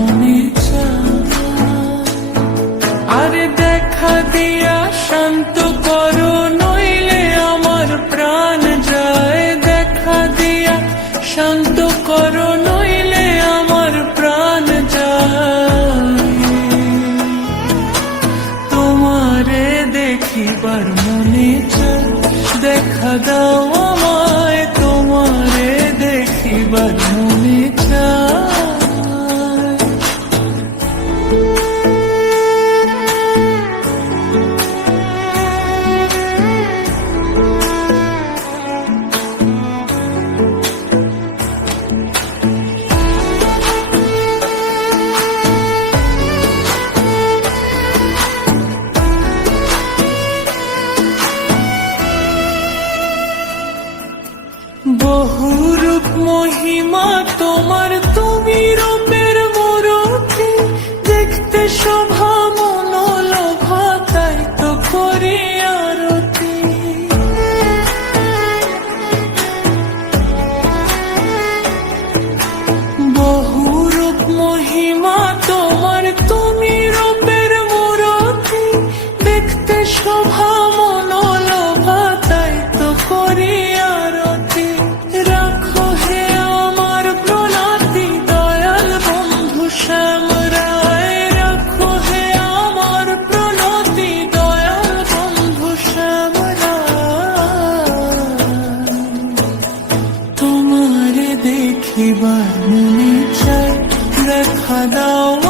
মনে চায়। আরে দেখা দিয়া শান্ত করো, নইলে আমার প্রাণ যায়। দেখা দিয়া শান্ত করো, নইলে আমার প্রাণ যায়। তোমারে দেখিবার মনে চায়, দেখা দাও আমায়। তোমারে দেখিবার মনে চায়। বহুরূপ মহিমা তোমার, তুমি রূপের মূরতি। দেখতে শোভা মনোলোভা, তাই তো করি আরতি। বহুরূপ মহিমা তোমার, তুমি রূপের মূরতি। দেখতে শোভা মনোলোভা, তাই তো করি আরতি। রাখো হে আমার প্রণতি, দয়াল বন্ধু শ্যাম রায়। রাখো হে আমার প্রণতি, দয়াল বন্ধু শ্যাম রায়। তোমারে দেখিবার মনে চায়, দেখা দাও